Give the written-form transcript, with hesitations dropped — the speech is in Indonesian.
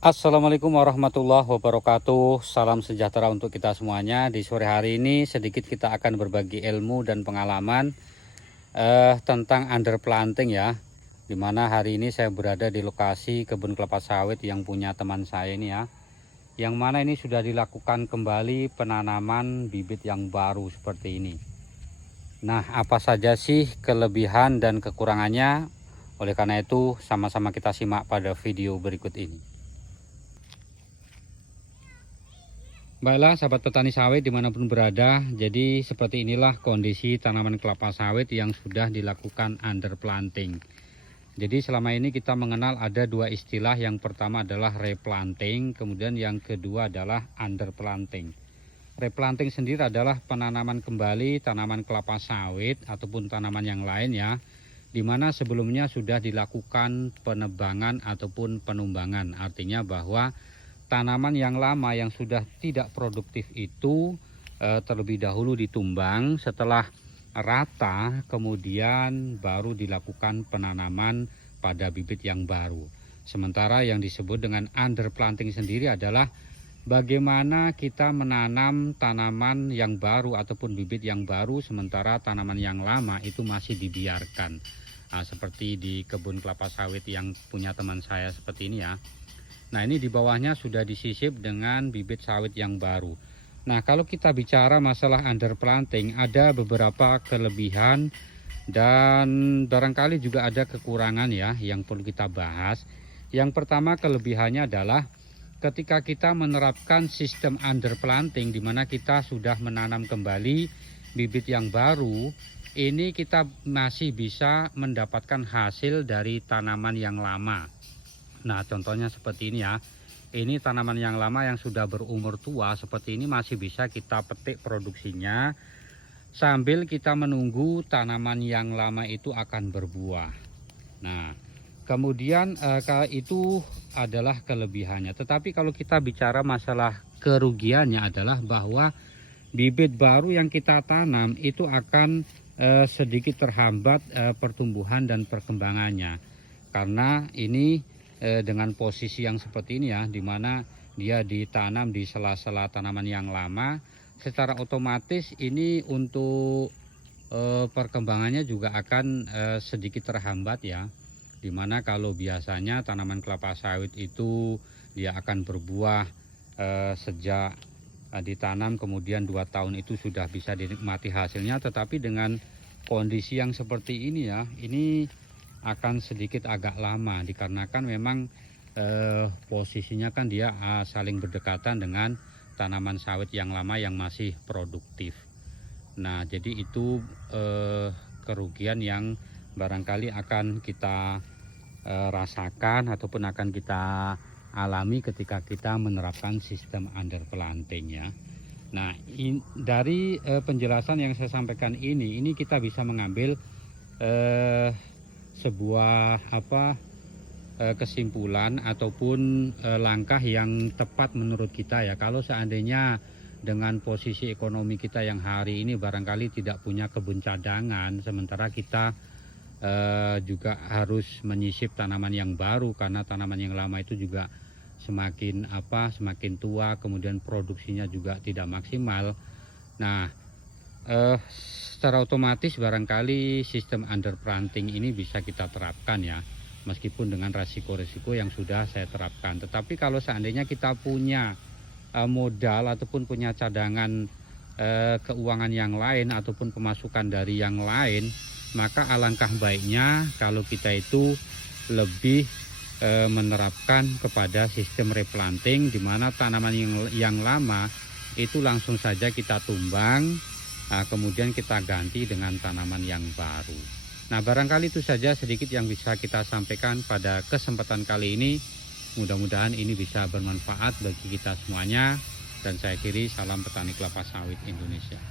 Assalamualaikum warahmatullahi wabarakatuh. Salam sejahtera untuk kita semuanya. Di sore hari ini sedikit kita akan berbagi ilmu dan pengalaman tentang underplanting ya. Dimana hari ini saya berada di lokasi kebun kelapa sawit yang punya teman saya ini ya. Yang mana ini sudah dilakukan kembali penanaman bibit yang baru seperti ini. Nah, apa saja sih kelebihan dan kekurangannya? Oleh karena itu, sama-sama kita simak pada video berikut ini. Baiklah sahabat petani sawit dimanapun berada, jadi seperti inilah kondisi tanaman kelapa sawit yang sudah dilakukan underplanting. Jadi selama ini kita mengenal ada dua istilah, yang pertama adalah replanting, kemudian yang kedua adalah underplanting. Replanting sendiri adalah penanaman kembali tanaman kelapa sawit ataupun tanaman yang lain ya, dimana sebelumnya sudah dilakukan penebangan ataupun penumbangan, artinya bahwa tanaman yang lama yang sudah tidak produktif itu terlebih dahulu ditumbang, setelah rata kemudian baru dilakukan penanaman pada bibit yang baru. Sementara yang disebut dengan underplanting sendiri adalah bagaimana kita menanam tanaman yang baru ataupun bibit yang baru sementara tanaman yang lama itu masih dibiarkan. Nah, seperti di kebun kelapa sawit yang punya teman saya seperti ini ya. Nah, ini di bawahnya sudah disisip dengan bibit sawit yang baru. Nah, kalau kita bicara masalah underplanting, ada beberapa kelebihan dan barangkali juga ada kekurangan ya yang perlu kita bahas. Yang pertama, kelebihannya adalah ketika kita menerapkan sistem underplanting, di mana kita sudah menanam kembali bibit yang baru, ini kita masih bisa mendapatkan hasil dari tanaman yang lama. Nah, contohnya seperti ini ya. Ini tanaman yang lama yang sudah berumur tua seperti ini masih bisa kita petik produksinya sambil kita menunggu tanaman yang lama itu akan berbuah. Nah, kemudian itu adalah kelebihannya. Tetapi kalau kita bicara masalah kerugiannya adalah bahwa bibit baru yang kita tanam itu akan sedikit terhambat pertumbuhan dan perkembangannya. Karena ini dengan posisi yang seperti ini ya, dimana dia ditanam di sela-sela tanaman yang lama, secara otomatis ini untuk perkembangannya juga akan sedikit terhambat ya, dimana kalau biasanya tanaman kelapa sawit itu dia akan berbuah sejak ditanam kemudian 2 tahun itu sudah bisa dinikmati hasilnya, tetapi dengan kondisi yang seperti ini ya, ini akan sedikit agak lama dikarenakan memang posisinya kan dia saling berdekatan dengan tanaman sawit yang lama yang masih produktif. Nah, jadi itu kerugian yang barangkali akan kita rasakan ataupun akan kita alami ketika kita menerapkan sistem underplanting ya. Nah, dari penjelasan yang saya sampaikan ini kita bisa mengambil sebuah kesimpulan ataupun langkah yang tepat menurut kita ya. Kalau seandainya dengan posisi ekonomi kita yang hari ini barangkali tidak punya kebun cadangan, sementara kita juga harus menyisip tanaman yang baru karena tanaman yang lama itu juga semakin tua, kemudian produksinya juga tidak maksimal. Nah, secara otomatis barangkali sistem underplanting ini bisa kita terapkan ya, meskipun dengan resiko-resiko yang sudah saya terapkan. Tetapi kalau seandainya kita punya modal ataupun punya cadangan keuangan yang lain ataupun pemasukan dari yang lain, maka alangkah baiknya kalau kita itu lebih menerapkan kepada sistem replanting, di mana tanaman yang lama itu langsung saja kita tumbang. Nah, kemudian kita ganti dengan tanaman yang baru. Nah, barangkali itu saja sedikit yang bisa kita sampaikan pada kesempatan kali ini. Mudah-mudahan ini bisa bermanfaat bagi kita semuanya. Dan saya akhiri, salam petani kelapa sawit Indonesia.